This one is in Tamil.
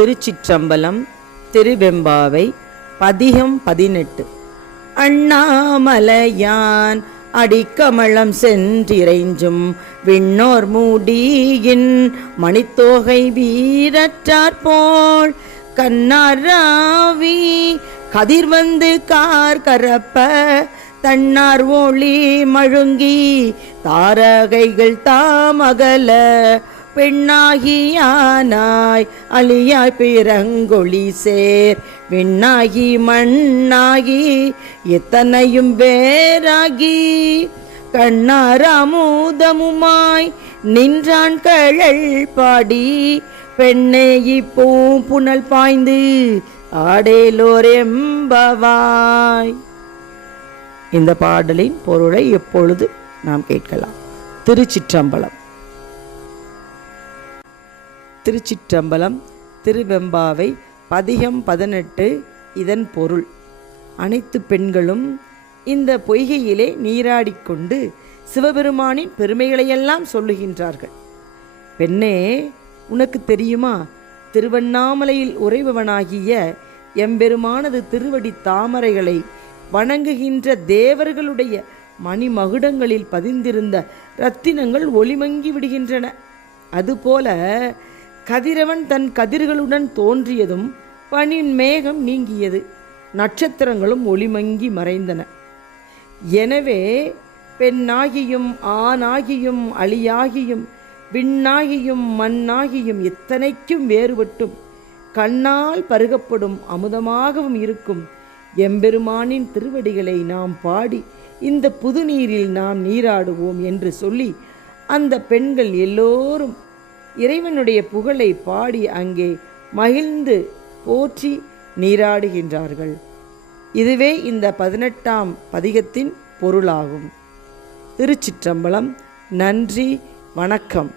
திருச்சிற்றம்பலம் திருவெம்பாவை பதிகம் பதினெட்டு. அண்ணாமலையான் அடிக்கமளம் சென்றிறைஞ்சும் விண்ணோர் மூடியின் மணித்தோகை வீரற்றார் போல். கண்ணாராவி கதிர் வந்து கார் கரப்ப தன்னார் ஒளி மழுங்கி தாரகைகள் தாமகல. பெண்ணாகியானாய் அழியாய் பிறங்கொழி சேர். விண்ணாகி மண்ணாகி எத்தனையும் வேறாகி. கண்ணாராமூதமுமாய் நின்றான் கழல் பாடி. பெண்ணே இப்போ புனல் பாய்ந்து ஆடேலோரெம்பவாய். இந்த பாடலின் பொருளை எப்பொழுது நாம் கேட்கலாம். திருச்சிற்றம்பலம். திருச்சிற்றம்பலம் திருவெம்பாவை பதிகம் பதினெட்டு இதன் பொருள். அனைத்து பெண்களும் இந்த பொய்கையிலே நீராடிக்கொண்டு சிவபெருமானின் பெருமைகளையெல்லாம் சொல்லுகின்றார்கள். பெண்ணே உனக்கு தெரியுமா? திருவண்ணாமலையில் உறைபவனாகிய எம்பெருமானது திருவடி தாமரைகளை வணங்குகின்ற தேவர்களுடைய மணிமகுடங்களில் பதிந்திருந்த ரத்தினங்கள் ஒளிமங்கி விடுகின்றன. அதுபோல கதிரவன் தன் கதிர்களுடன் தோன்றியதும் பனின் மேகம் நீங்கியது. நட்சத்திரங்களும் ஒளிமங்கி மறைந்தன. எனவே பெண்ணாகியும் ஆணாகியும் அழியாகியும் விண்ணாகியும் மண்ணாகியும் எத்தனைக்கும் வேறுபட்டும் கண்ணால் பருகப்படும் அமுதமாகவும் இருக்கும் எம்பெருமானின் திருவடிகளை நாம் பாடி இந்த புது நீரில் நாம் நீராடுவோம் என்று சொல்லி அந்த பெண்கள் எல்லோரும் இறைவனுடைய புகழை பாடி அங்கே மகிழ்ந்து போற்றி நீராடுகின்றார்கள். இதுவே இந்த பதினெட்டாம் பதிகத்தின் பொருளாகும். திருச்சிற்றம்பலம் நன்றி வணக்கம்.